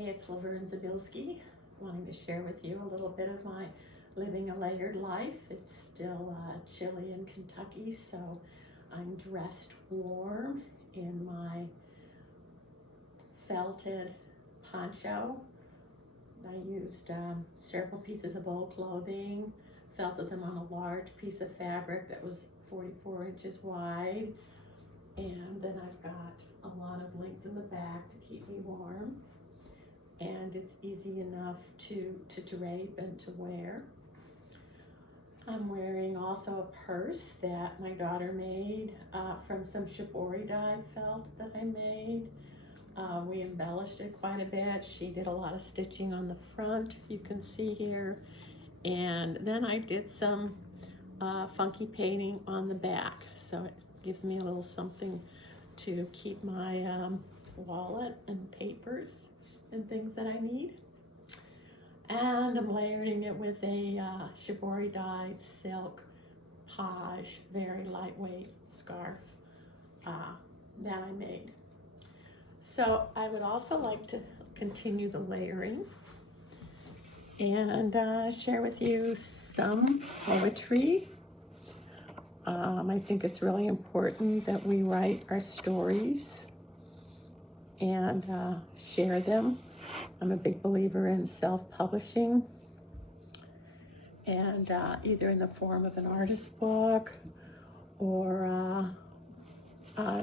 Hey, it's Laverne Zabilski, wanting to share with you a little bit of my living a layered life. It's still chilly in Kentucky, so I'm dressed warm in my felted poncho. I used several pieces of old clothing, felted them on a large piece of fabric that was 44 inches wide, and then I've got a lot of length in the back to keep me warm. And it's easy enough to drape and to wear. I'm wearing also a purse that my daughter made from some shibori dyed felt that I made. We embellished it quite a bit. She did a lot of stitching on the front, you can see here. And then I did some funky painting on the back. So it gives me a little something to keep my wallet and papers and things that I need. And I'm layering it with a shibori dyed silk page, very lightweight scarf that I made. So I would also like to continue the layering and share with you some poetry. I think it's really important that we write our stories and share them. I'm a big believer in self-publishing, and either in the form of an artist book or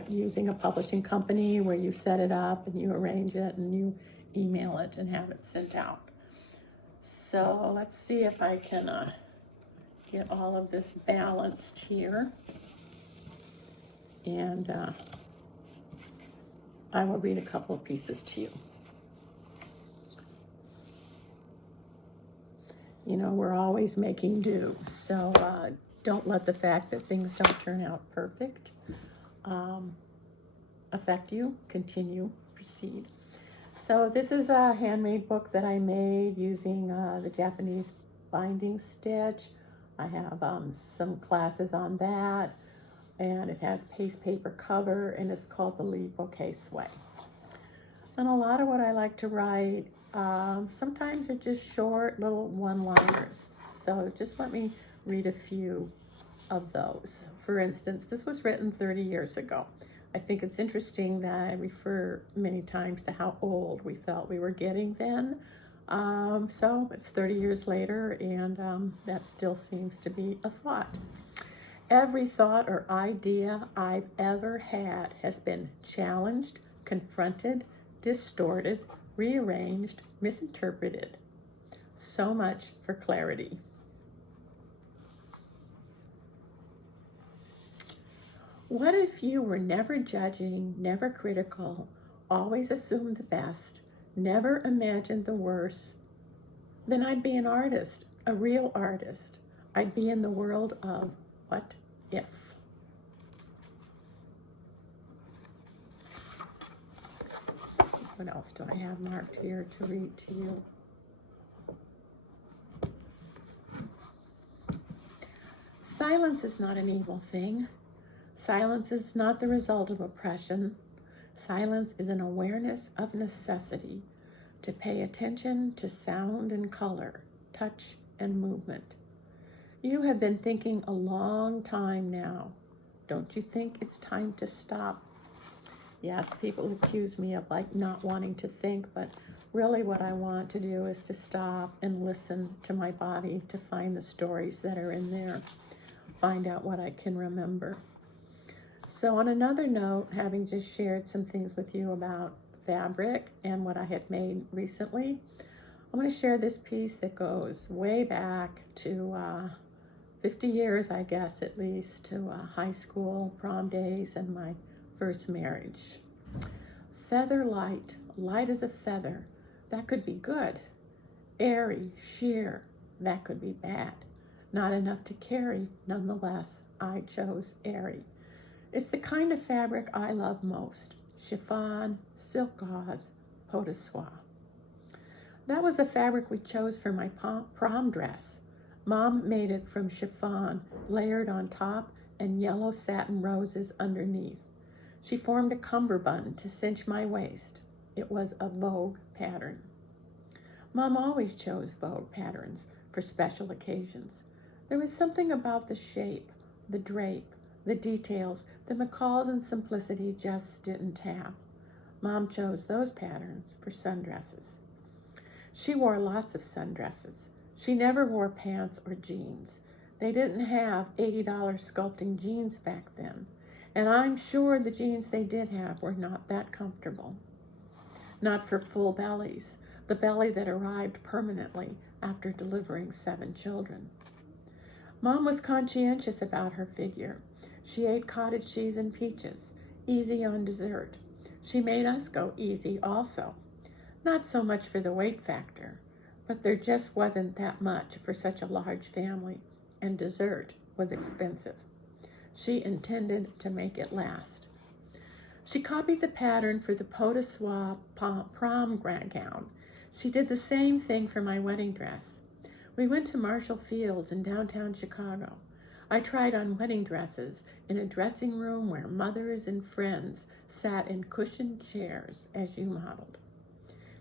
using a publishing company where you set it up and you arrange it and you email it and have it sent out. So let's see if I can get all of this balanced here. And I will read a couple of pieces to you. You know, we're always making do, so don't let the fact that things don't turn out perfect affect you. Continue, proceed. So this is a handmade book that I made using the Japanese binding stitch. I have some classes on that, and it has paste paper cover, and it's called the Lee Bouquet Sway. And a lot of what I like to write, sometimes are just short little one-liners. So just let me read a few of those. For instance, this was written 30 years ago. I think it's interesting that I refer many times to how old we felt we were getting then. So it's 30 years later, and that still seems to be a thought. Every thought or idea I've ever had has been challenged, confronted, distorted, rearranged, misinterpreted. So much for clarity. What if you were never judging, never critical, always assumed the best, never imagined the worst? Then I'd be an artist, a real artist. I'd be in the world of what if. What else do I have marked here to read to you? Silence is not an evil thing. Silence is not the result of oppression. Silence is an awareness of necessity to pay attention to sound and color, touch and movement. You have been thinking a long time now. Don't you think it's time to stop? Yes, people accuse me of not wanting to think, but really what I want to do is to stop and listen to my body, to find the stories that are in there, find out what I can remember. So on another note, having just shared some things with you about fabric and what I had made recently, I'm going to share this piece that goes way back to 50 years, I guess, at least, to high school, prom days, and my first marriage. Feather light, light as a feather, that could be good. Airy, sheer, that could be bad. Not enough to carry, nonetheless, I chose airy. It's the kind of fabric I love most. Chiffon, silk gauze, peau de soie. That was the fabric we chose for my prom dress. Mom made it from chiffon, layered on top, and yellow satin roses underneath. She formed a cummerbund to cinch my waist. It was a Vogue pattern. Mom always chose Vogue patterns for special occasions. There was something about the shape, the drape, the details that McCall's and Simplicity just didn't have. Mom chose those patterns for sundresses. She wore lots of sundresses. She never wore pants or jeans. They didn't have $80 sculpting jeans back then, and I'm sure the jeans they did have were not that comfortable. Not for full bellies, the belly that arrived permanently after delivering 7 children. Mom was conscientious about her figure. She ate cottage cheese and peaches, easy on dessert. She made us go easy also. Not so much for the weight factor, but there just wasn't that much for such a large family, and dessert was expensive. She intended to make it last. She copied the pattern for the pot de soie prom gown. She did the same thing for my wedding dress. We went to Marshall Fields in downtown Chicago. I tried on wedding dresses in a dressing room where mothers and friends sat in cushioned chairs as you modeled.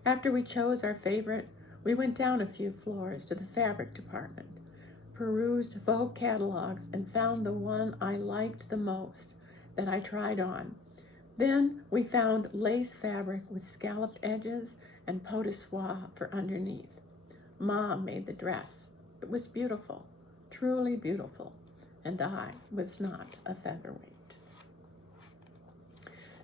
After we chose our favorite, we went down a few floors to the fabric department, perused Vogue catalogs, and found the one I liked the most that I tried on. Then we found lace fabric with scalloped edges and pot de soie for underneath. Mom made the dress. It was beautiful, truly beautiful, and I was not a featherweight.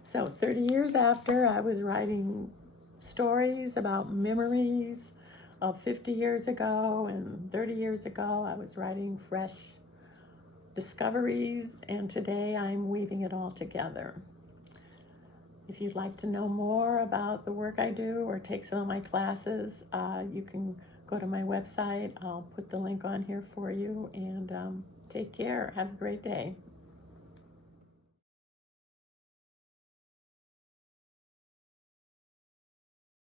So 30 years after, I was writing stories about memories of 50 years ago, and 30 years ago I was writing fresh discoveries, and today I'm weaving it all together. If you'd like to know more about the work I do or take some of my classes, you can go to my website. I'll put the link on here for you, and take care. Have a great day.